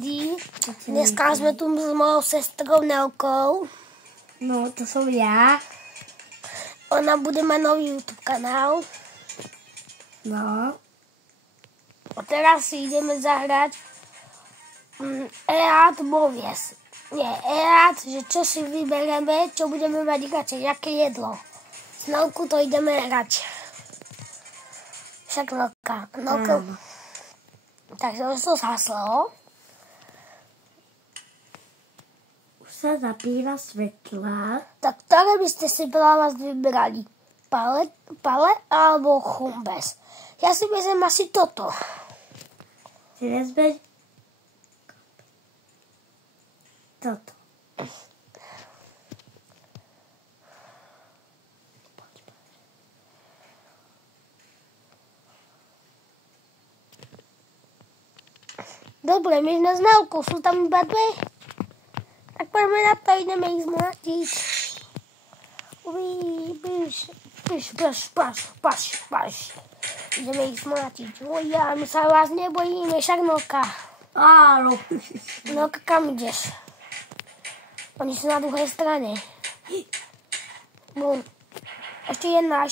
lidí. Dneska jsme tu s mojou sestrou Nelkou. No, to som ja. Ona bude mať nový YouTube kanál. No. A teraz si ideme zahrať Erat Movies. Nie, Erat, že čo si vybereme, čo budeme mať radšej, aké jedlo. S Nelkou to ideme hrať. Však Nelka. Takže už to zhaslo. Už sa zapína svetla. Tak ktoré by ste si pre vás vybrali? Pale alebo chumbes? Ja si vezmem asi toto. Si vezmeš toto. Dobre, my sme s Nelkou, sú tam iba dve. Tak poďme na to, ideme ich zmlátiť. Paš. Ideme ich zmlátiť. Ja, my sa vás nebojíme, však Nelka. Áno. Nelka, kam ideš? Oni sú na druhej strane. Bum. Ešte jedna.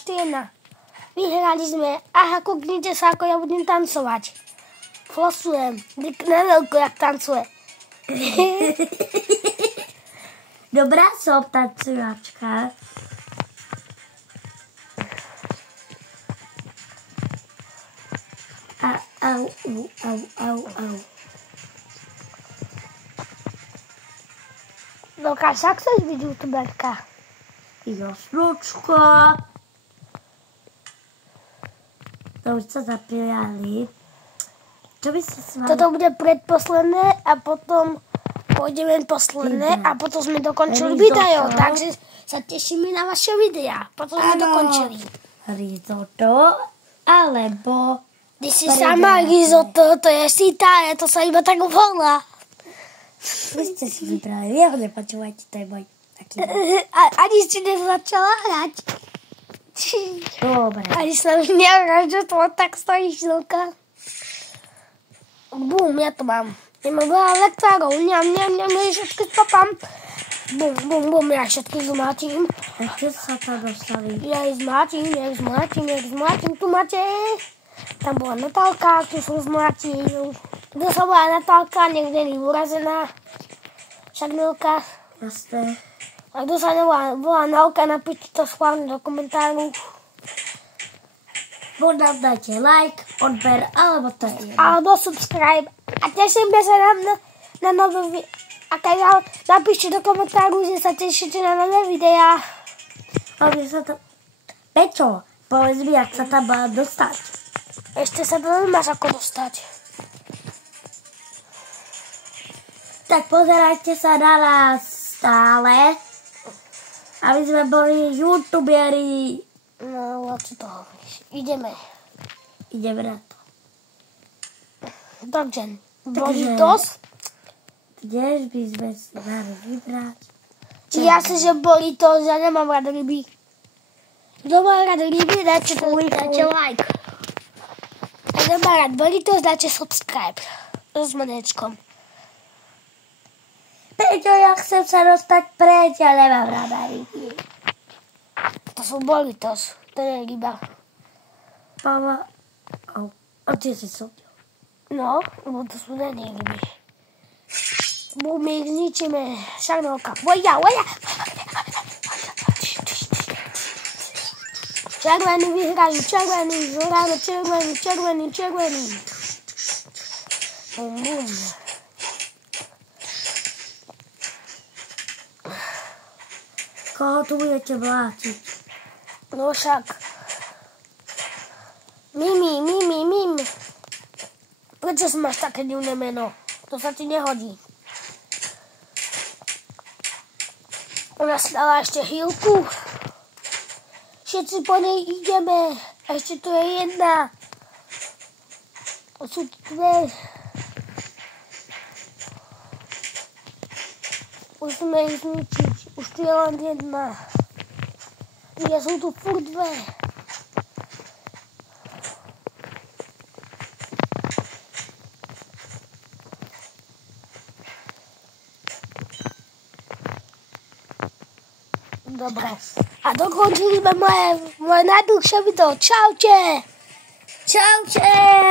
Vyhrali sme. Aha, kuknite sa, ako ja budem tancovať. Flosujem. Na Nelku, jak tancuje. Dobrá som tancovačka. Au. Nelka, však chceš byť youtuberka? Jasnočka. To už sa zapíjali. Čo by si s vami... Toto bude predposledné a potom pôjdeme posledné a potom sme dokončili video. Takže sa tešíme na vaše videá. Potom sme dokončili. Risotto alebo... Ty si sama risotto, to je sita, to sa iba tak volá. Vy ste si vybrali, ja ho nepočúvajte, to je môj taký... Ani si nezačala hrať. Dobre. Ani sa mi nehrať, že to tak stojíš, Nelka. Bum, ja to mám. Nemám veľa lektárov, všetky stopám. Bum, ja všetky zmátím. A čo sa tam dostali? Ja ich zmátím. Tu máte. Tam bola Natálka, tu som zmlátil. Tu sa bola Natálka, niekde je urazená. Však Nelka. Jasné. A kto sa bola Nelka, napíšte to schválne do komentáru. Buď nám dajte like, odber, alebo to je jedno. Alebo subscribe. A tešíme sa na nové videá. Napíšte do komentáru, že sa tešíte na nové videá. Ale sa to... Pečo, povedz mi, jak sa tam má dostať. Ešte sa to nemáš ako dostať. Tak pozerajte sa na nás stále, aby sme boli youtuberi. No, čo to hovoríš? Ideme na to. Takže, Bolitos. Kdež by sme si mali vybrať? Ja si, že Bolitos, ja nemám rád ryby. Kto má rád ryby, dajte like. A kto má rád Bolitos, dajte subscribe. S monečkom. Peťo, ja chcem sa dostať preč, ja nemám rada ryby. To sú Bolitos, to je ryba. Mama, a ty si súďo. No, lebo to sú dané ryby. My ich zničíme. Však Nelka. Voja. Červení vyhrajú, červení. Bum. Koho tu budete mlátiť? No však. Mimi. Prečo si máš také divné meno? To sa ti nehodí. Ona si dala ešte chvíľku. Všetci po nej ideme. A ešte tu je jedna. Sú tu dve. Musíme ich zničiť. Už tu je len jedna. Ja sú tu furt dve. Dobre. A dokončili sme moje najdlhšie video. Čaute! Čaute!